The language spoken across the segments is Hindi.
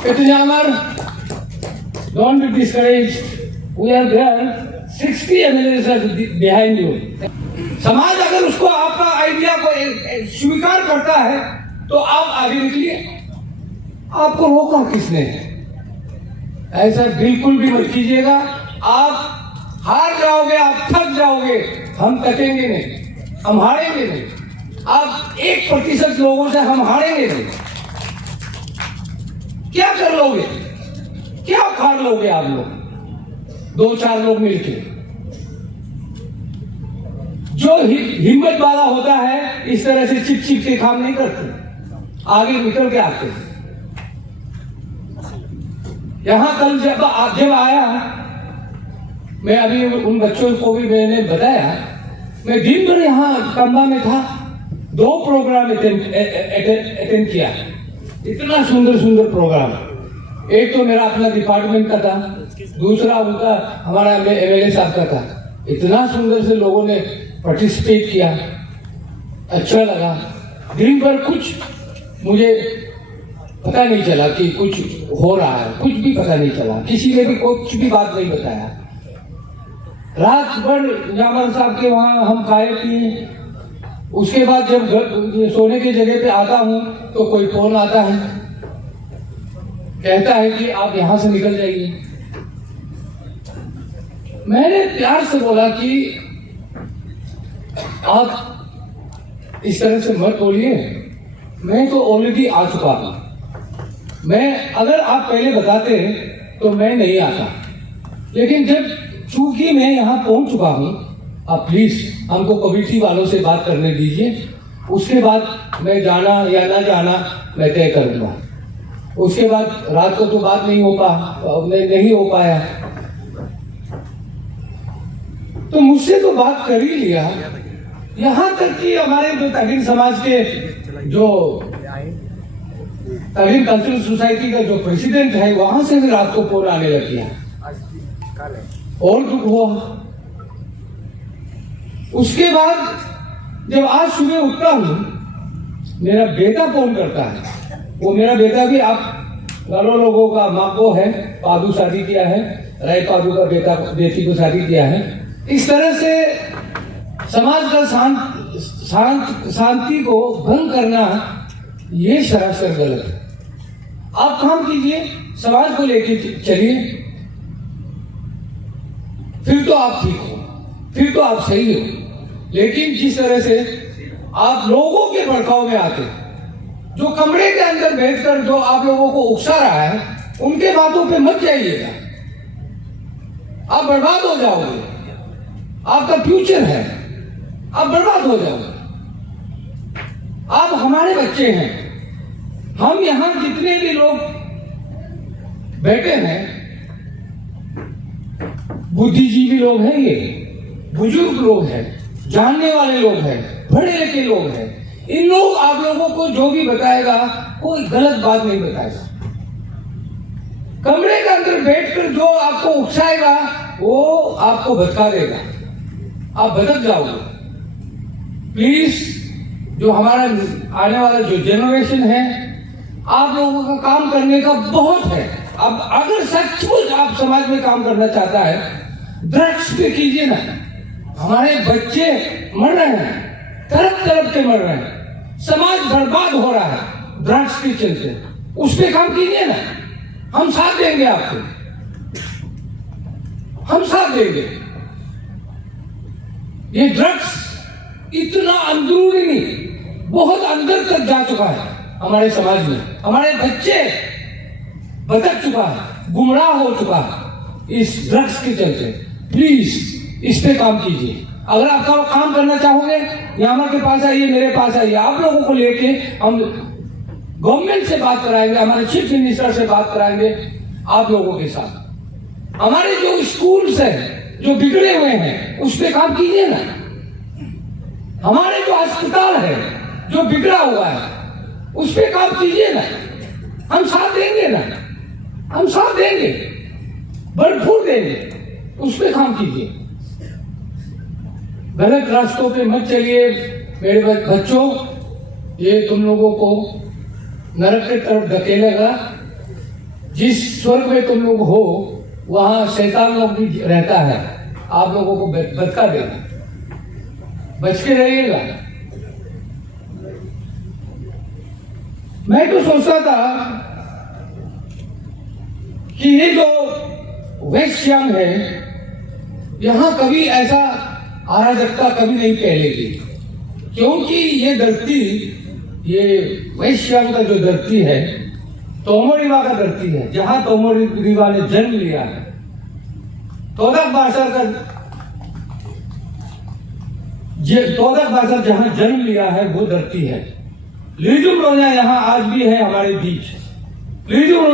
Jammer, don't be discouraged. We are there. 60 MLAs are behind you. समाज अगर उसको आपका आइडिया को स्वीकार करता है तो आप आगे निकलिए। आपको रोका किसने? ऐसा बिल्कुल भी मत कीजिएगा। आप हार जाओगे, आप थक जाओगे, हम थकेंगे नहीं, हम हारेंगे नहीं। आप 1% लोगों से हम हारेंगे नहीं। क्या कर लोगे? क्या उखाड़ लोगे आप लोग? 2-4 लोग मिलके। जो हिम्मत वाला होता है इस तरह से चिप चिप के काम नहीं करते, आगे निकल के आते। यहां कल जब आया, मैं अभी उन बच्चों को भी मैंने बताया, मैं दिन भर यहां कंबा में था, 2 प्रोग्राम अटेंड किया। इतना सुंदर सुंदर प्रोग्राम। एक तो मेरा अपना डिपार्टमेंट का था, दूसरा उनका हमारा एमएलए साहब का था। इतना सुंदर से लोगों ने पार्टिसिपेट किया, अच्छा लगा। दिन भर कुछ मुझे पता नहीं चला कि कुछ हो रहा है, कुछ भी पता नहीं चला, किसी ने भी कुछ भी बात नहीं बताया। रात भर जामर साहब के वहां हम खाए पिए। उसके बाद जब सोने की जगह पे आता हूं तो कोई फोन आता है, कहता है कि आप यहां से निकल जाइए। मैंने प्यार से बोला कि आप इस तरह से मत बोलिए, मैं तो ऑलरेडी आ चुका हूं। मैं अगर आप पहले बताते तो मैं नहीं आता, लेकिन जब चूंकि मैं यहां पहुंच चुका हूं, आप प्लीज हमको कमेटी वालों से बात करने दीजिए। उसके बाद मैं जाना या ना जाना मैं तय कर दूंगा। उसके बाद रात को तो बात नहीं हो पाया, तो मुझसे तो बात कर ही लिया। यहां तक कि हमारे जो तगीन समाज के जो तगीन कल्चरल सोसाइटी का जो प्रेसिडेंट है, वहां से भी रात को फोन आने लग गया और दुख हुआ। उसके बाद जब आज सुबह उठता हूं, मेरा बेटा फोन करता है। वो मेरा बेटा भी आप वालों लोगों का मापो है, पादू शादी किया है, राय पादू का बेटी को शादी किया है। इस तरह से समाज का शांति को भंग करना ये सरासर गलत है। आप काम कीजिए, समाज को लेके चलिए, फिर तो आप ठीक हो, फिर तो आप सही हो। लेकिन जिस तरह से आप लोगों के भड़काव में आते, जो कमरे के अंदर बैठकर जो आप लोगों को उकसा रहा है, उनके बातों पे मत जाइएगा। आप बर्बाद हो जाओगे, आपका फ्यूचर है, आप बर्बाद हो जाओगे। आप हमारे बच्चे हैं। हम यहां जितने भी लोग बैठे हैं, बुद्धिजीवी लोग हैं, ये बुजुर्ग लोग हैं, जानने वाले लोग हैं, पढ़े लिखे लोग हैं। इन लोग आप लोगों को जो भी बताएगा, कोई गलत बात नहीं बताएगा। कमरे के अंदर बैठकर जो आपको उकसाएगा, वो आपको भटका देगा, आप भटक जाओगे। प्लीज, जो हमारा आने वाला जो जनरेशन है, आप लोगों का काम करने का बहुत है। अब अगर सचमुच आप समाज में काम करना चाहता है, ड्रग्स पे कीजिए ना। हमारे बच्चे मर रहे हैं, तरफ तरफ के मर रहे हैं, समाज बर्बाद हो रहा है ड्रग्स के चलते। उस पे काम कीजिए ना, हम साथ देंगे आपको, हम साथ देंगे। ये ड्रग्स इतना अंदरूनी, बहुत अंदर तक जा चुका है हमारे समाज में। हमारे बच्चे भटक चुका है, गुमराह हो चुका है इस ड्रग्स के चलते। प्लीज इस पे काम कीजिए। अगर आप काम करना चाहोगे, यामा के पास आइए, मेरे पास आइए। आप लोगों को लेके हम गवर्नमेंट से बात कराएंगे, हमारे चीफ मिनिस्टर से बात कराएंगे, आप लोगों के साथ। हमारे जो स्कूल्स हैं जो बिगड़े हुए हैं, उस पे काम कीजिए ना। हमारे जो अस्पताल है जो बिगड़ा हुआ है, उस पे काम कीजिए ना। हम साथ देंगे ना, हम साथ देंगे, भरपूर देंगे। उस पे काम कीजिए, गलत रास्तों पे मत चलिए मेरे बच्चों। ये तुम लोगों को नरक की तरफ धकेलेगा। जिस स्वर्ग में तुम लोग हो वहां शैतान लोग भी रहता है, आप लोगों को बचका देगा, बच के रहिएगा। मैं तो सोचता था कि ये जो वेस्ट सियांग है, यहां कभी ऐसा अराजकता कभी नहीं फैलेगी, क्योंकि ये धरती, ये वेस्ट सियांग का जो धरती है, तोमो रिबा का धरती है, जहां तोमो रिबा ने जन्म लिया है। तोदक बासर जहां जन्म लिया है वो धरती है। लीजुम रोन्या यहां आज भी है हमारे बीच। लीजुम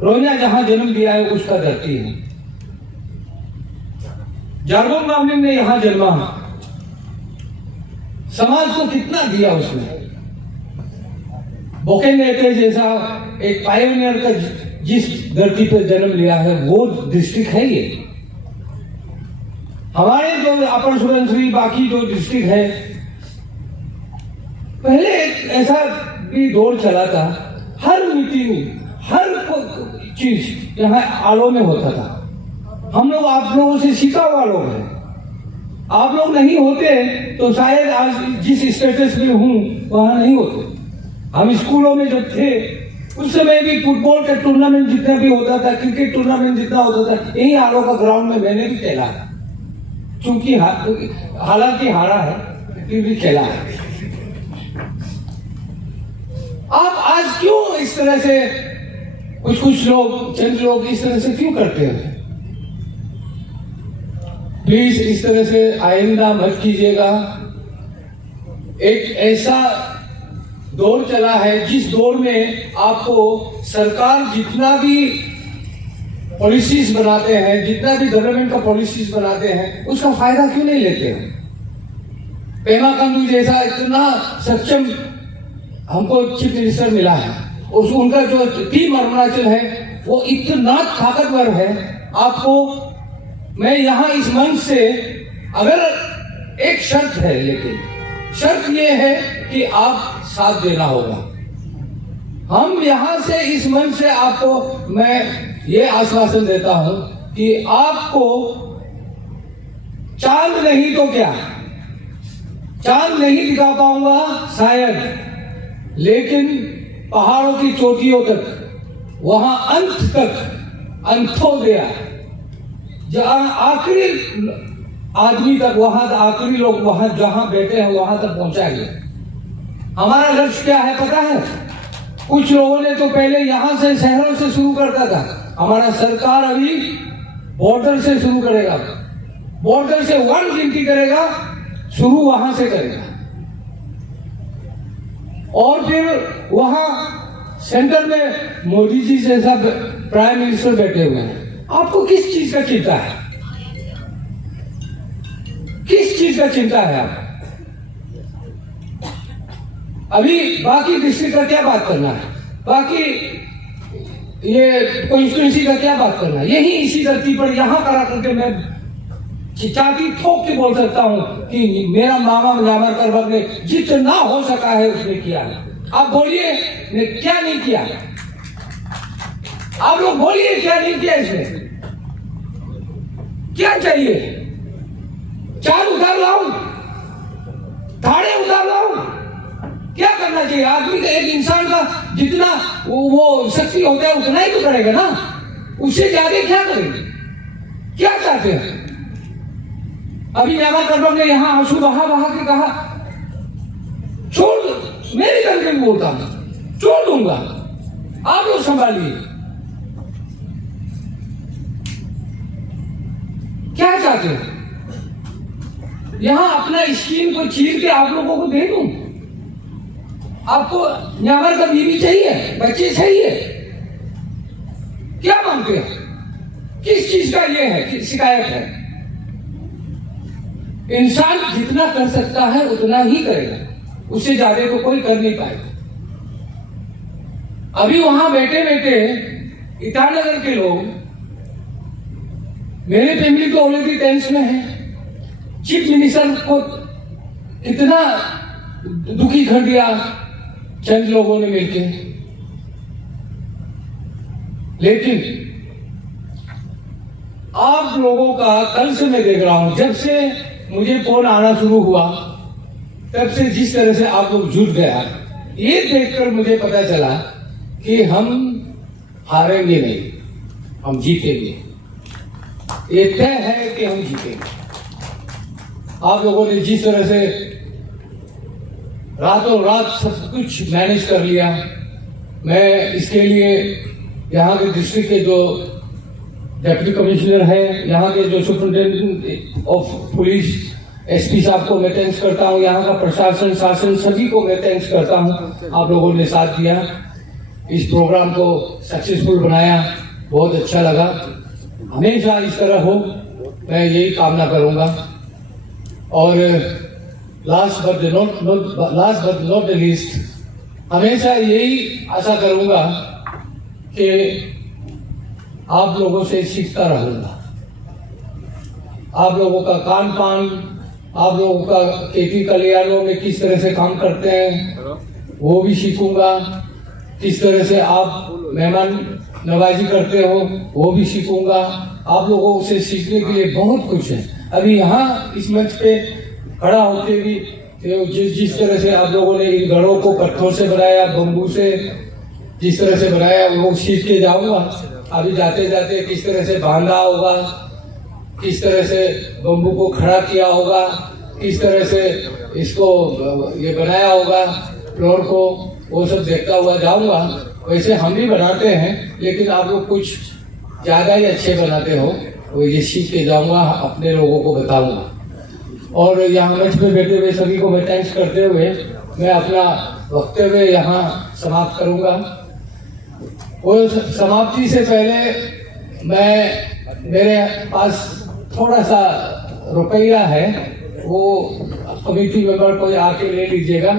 रोन्या जहां जन्म लिया है उसका धरती है। जारगोन गामलिंग ने यहां जन्मा, समाज को कितना दिया उसने। बोके नेते जैसा एक पायोनियर का जिस धरती पर जन्म लिया है वो डिस्ट्रिक्ट है ये। हमारे जो अपर सुबनसिरी बाकी जो डिस्ट्रिक्ट है, पहले एक ऐसा भी दौर चला था, हर मीटिंग हर चीज यहाँ आलो में होता था। हम लोग आप लोगों से सीखा हुआ लोग हैं। आप लोग नहीं होते तो शायद आज जिस स्टेटस में हूं वहां नहीं होते। हम स्कूलों में जब थे उस समय भी फुटबॉल का टूर्नामेंट जितना भी होता था, क्रिकेट टूर्नामेंट जितना होता था, यही आलो का ग्राउंड में मैंने भी खेला है। क्योंकि हालांकि हारा है फिर भी खेला है। आप आज क्यों इस तरह से कुछ लोग, चंद लोग इस तरह से क्यों करते हैं? प्लीज इस तरह से आइंदा मत कीजिएगा। एक ऐसा दौर चला है जिस दौर में आपको सरकार जितना भी पॉलिसीज बनाते हैं, जितना भी गवर्नमेंट का पॉलिसीज बनाते हैं, उसका फायदा क्यों नहीं लेते हैं? पेमा खांडू जैसा इतना सक्षम हमको चीफ मिनिस्टर मिला है, उनका जो टीम अरुणाचल है वो इतना ताकतवर है। आपको मैं यहां इस मंच से, अगर एक शर्त है, लेकिन शर्त ये है कि आप साथ देना होगा। हम यहां से इस मंच से आपको मैं ये आश्वासन देता हूं कि आपको चांद नहीं तो क्या, चांद नहीं दिखा पाऊंगा शायद, लेकिन पहाड़ों की चोटियों तक, वहां अंत तक, अंत्योदय, जहां आखिरी आदमी तक, वहां आखिरी लोग वहां जहां बैठे हैं वहां तक पहुंचाएंगे। हमारा लक्ष्य क्या है पता है? कुछ लोगों ने तो पहले यहां से शहरों से शुरू करता था, हमारा सरकार अभी बॉर्डर से शुरू करेगा। बॉर्डर से 1 गिनती करेगा, शुरू वहां से करेगा, और फिर वहां सेंटर में मोदी जी जैसा प्राइम मिनिस्टर बैठे हुए हैं। आपको किस चीज का चिंता है? किस चीज का चिंता है आप? अभी बाकी डिस्ट्रिक्ट का क्या बात करना है, बाकी ये कॉन्स्टिट्यूंसी का क्या बात करना है? यही इसी धरती पर यहां करा करके मैं छाती ठोक के बोल सकता हूं कि मेरा मामा जामरकर वक्त ने जितना हो सका है उसने किया है। आप बोलिए ने क्या नहीं किया? आप लोग बोलिए क्या नहीं किया इसने? क्या चाहिए? चार उतार लाऊं, धाड़े उतार लाऊं? क्या करना चाहिए? आदमी का, एक इंसान का जितना वो शक्ति होता है उतना ही तो करेगा ना, उससे ज्यादा क्या करेंगे? क्या चाहते हैं? अभी यामा करबम ने यहां आंसू बहा के कहा छोड़ दो, मेरी करके बोलता हूं, छोड़ दूंगा, आप लोग संभालिए। क्या चाहते हैं? यहां अपना स्कीम को चीर के आप लोगों को दे दूं? आपको न्यावर का बीवी चाहिए, बच्चे चाहिए, क्या मांगते हैं? किस चीज का ये है कि शिकायत है? इंसान जितना कर सकता है उतना ही करेगा, उससे ज्यादा तो कोई कर नहीं पाएगा। अभी वहां बैठे बैठे ईटानगर के लोग, मेरी फैमिली तो ऑलरेडी टेंस में है, चीफ मिनिस्टर को इतना दुखी कर दिया चंद लोगों ने मिलकर। लेकिन आप लोगों का कल से मैं देख रहा हूं, जब से मुझे फोन आना शुरू हुआ तब से जिस तरह से आप लोग जुट गया, ये देखकर मुझे पता चला कि हम हारेंगे नहीं, हम जीतेंगे। ये तय है कि हम जीतेंगे। आप लोगों ने जिस तरह से रातों रात सब कुछ मैनेज कर लिया, मैं इसके लिए यहाँ के डिस्ट्रिक्ट के जो डिप्टी कमिश्नर है, यहाँ के जो सुपरिटेंडेंट ऑफ पुलिस एसपी साहब को मैं थैंक्स करता हूँ, यहाँ का प्रशासन शासन सभी को मैं थैंक्स करता हूँ। आप लोगों ने साथ दिया, इस प्रोग्राम को सक्सेसफुल बनाया, बहुत अच्छा लगा। हमेशा इस तरह हो, मैं यही कामना करूँगा। और last but not the least, हमेशा यही आशा करूँगा कि आप लोगों से सीखता रहूँगा। आप लोगों का खान पान, आप लोगों का खेती कल्याणों में किस तरह से काम करते हैं वो भी सीखूंगा। किस तरह से आप मेहमान नवाजी करते हो वो भी सीखूंगा। आप लोगों से सीखने के लिए बहुत कुछ है। अभी यहाँ इस मंच पे खड़ा होते भी जिस तरह से आप लोगों ने इन घरों को पत्थरों से बनाया, बम्बू से जिस तरह से बनाया, वो सीख के जाऊंगा। अभी जाते जाते किस तरह से बांधा होगा, किस तरह से बम्बू को खड़ा किया होगा, किस तरह से इसको ये बनाया होगा फ्लोर को, वो सब देखता हुआ जाऊंगा। वैसे हम भी बनाते हैं, लेकिन आप लोग कुछ ज्यादा ही अच्छे बनाते हो, वो ये सीख के जाऊंगा, अपने लोगों को बताऊंगा। और यहाँ मंच पे बैठे हुए सभी को मैं थैंक्स करते हुए मैं अपना वक्तव्य यहाँ समाप्त करूंगा। वो समाप्ति से पहले मेरे पास थोड़ा सा रुपया है, वो कमेटी मेंबर कोई आके ले लीजिएगा।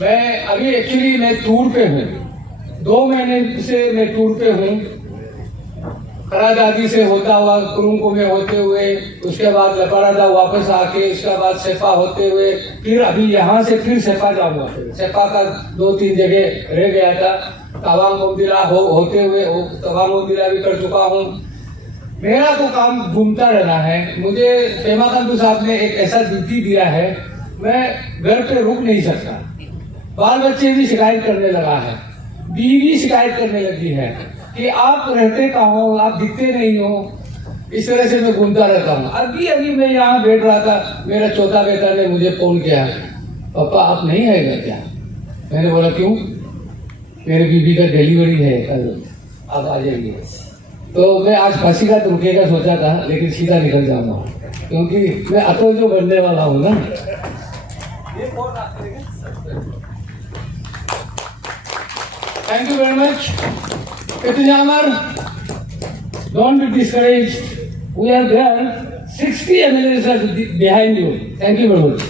मैं अभी एक्चुअली मैं टूर पे हूँ, 2 महीने से मैं टूर पे हूँ। करादादी से होता हुआ कुरुंको में होते हुए, उसके बाद लपारादा वापस आके, उसके बाद सेपा होते हुए, फिर अभी यहाँ से फिर सेपा जाऊंगा। सेपा का 2-3 जगह रह गया था। तवांग मोदिला होते हुए तवांग मोदिला भी कर चुका हूँ। मेरा तो काम घूमता रहना है। मुझे पेमा खांडू साहब ने एक ऐसा ड्यूटी दिया है, मैं घर पे रुक नहीं सकता। बाल बच्चे भी शिकायत करने लगा है, बीवी शिकायत करने लगी है कि आप रहते कहाँ हो, आप दिखते नहीं हो। इस तरह से मैं घूमता रहता हूँ। अभी मैं यहाँ बैठ रहा था, मेरा छोटा बेटा ने मुझे फोन किया, पापा आप नहीं आएगा क्या? मैंने बोला क्यों? मेरे बीबी का डिलीवरी है कल, आप आ जाइए। तो मैं आज फांसी का रुकेगा सोचा था, लेकिन सीधा निकल जाऊंगा, क्योंकि मैं अतो जो बनने वाला हूँ ना। Thank you very much. Pitujamar, don't be discouraged. We are there. 60 MLAs are behind you. Thank you very much.